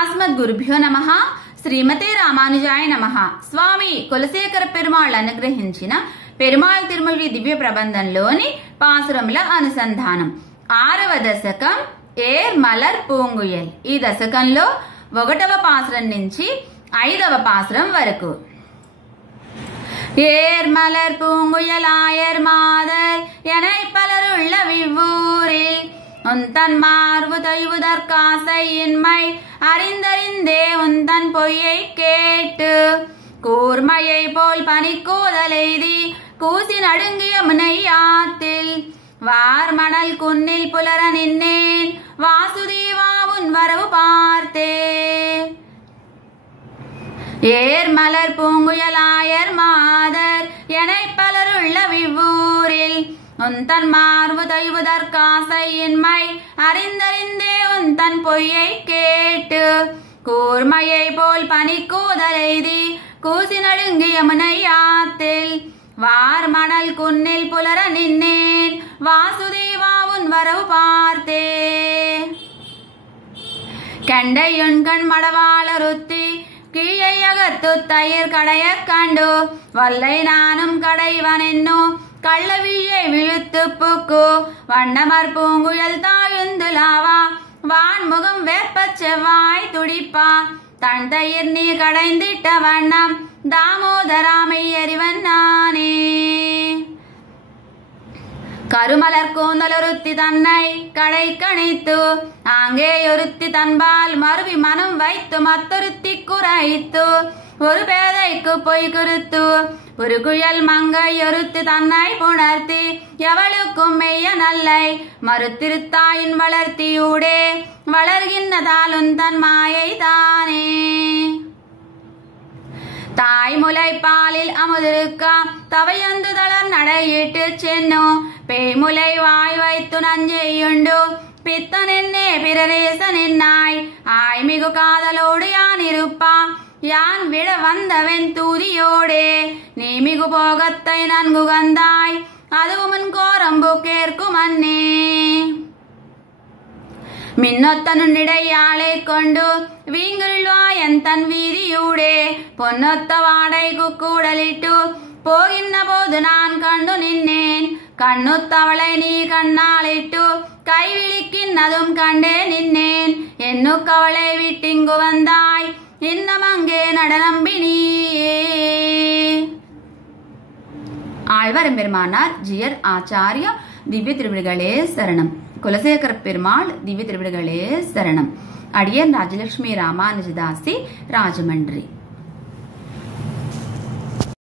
అస్మద్గురుభ్యో నమః. శ్రీమతే రామానుజాయ నమః. స్వామి కులశేఖర పెరుమాళ్ అనుగ్రహించిన పెరుమాళ్ తిరుమొഴി దివ్య ప్రబంధంలోని పాసురముల అనుసంధానం. 6వ దశకం ఏర్ మలర్ పూంగుయల్. ఈ దశకంలో 1వ పాసురం నుంచి 5వ పాసురం వరకు. ஏர் மலர் பூங்குயலாயர் மாதர் எனை பலருள்ள விவ்வூரில் உந்தன் மார்பு தொய்வுதற்காசையின்மை அறிந்தறிந்தே உந்தன் பொய்யை கேட்டு கூர்மையை போல் பனிக்கூதலெய்தி கூசி நடுங்கிய முனையாத்தில் வார்மணல் குன்னில் புலர நின்னேன் வாசுதேவாவுன் வரவு பார்த்தே. ஏர் மலர் பூங்குயலாயர் மாதர் எனை பலருள்ள விவ்வூரில் உந்தன் மார்பு தொய்வுதற்காசையின்மை அறிந்தறிந்தே உந்தன் பொய்யை கேட்டு கூர்மையை போல் பனிக்கூதலெய்தி கூசி நடுங்கிய முனையாத்தில் வார்மணல் குன்னில் புலர நின்னேன் வாசுதேவாவுன் வரவு பார்த்தே. கண்டையுண்கண் மடவாளருத்தி கீழை அகத்து தயிர் கடைய கண்டு வல்லை நானும் கடைவனென்னோ கள்ளவியை விழுத்து புக்கு வண்ணமர் பூங்குயல் தாயுந்துலாவா வான்முகம் வேப்பச் செவ்வாய் துடிப்பா தன் தயிர் நீ கடைந்திட்ட வண்ணம் தாமோதராமை அறிவன் நானே. கருமலர் கூந்தலொருத்தி தன்னை கடை கணித்து ஆங்கே ஒருத்தி தன்பால் மறுவி மனம் வைத்து மத்தொருத்தி குறைத்து ஒரு பேதைக்கு பொய் குறுத்து ஒரு குயல் மங்கை ஒருத்தி தன்னை புணர்த்தி எவளுக்கும் மெய்ய நல்லை மறுத்திருத்தாயின் வளர்த்தியூடே வளர்கின்றதாலும் தன் மாயை தானே. தாய் முலைப்பாலில் அமுதிருக்கா தவையந்து தளர் நடையிட்டு சென்னு பேய்முலை வாய் வைத்து நஞ்செய்யுண்டு பித்தனென்னே பிறரேச நின்னாய் ஆய்மிகு காதலோடு யான் இருப்பா யான் விட வந்தவன் தூதியோடே நீ மிகு போகத்தை நன்கு கந்தாய் அதுவும் கோரம்பு கேர்க்கும் அன்னே. மின்னொத்தனுடையாளை கொண்டு வீங்குள்வாயன் தன் வீதியூடே பொன்னொத்த வாடைக்கு கூடலிட்டு போகின்ற போது நான் கண்டு நின்னேன் கண்ணுத்தவளை நீ கண்ணாலிட்டு கைவிழிக்கின்னதும் கண்டே நின்னேன் என்னுக்கவளை விட்டிங்கு வந்தாய் இன்னம் அங்கே நடனம்பினியே. ஆழ்வார் பெருமானார் ஜியர் ஆச்சாரிய திவ்ய திருவிழிகளே சரணம். குலசேகர பெருமாள் திவ்ய திருவிழிகளே சரணம். அடியன் ராஜலட்சுமி ராமானுஜதாசி, ராஜமன்றி.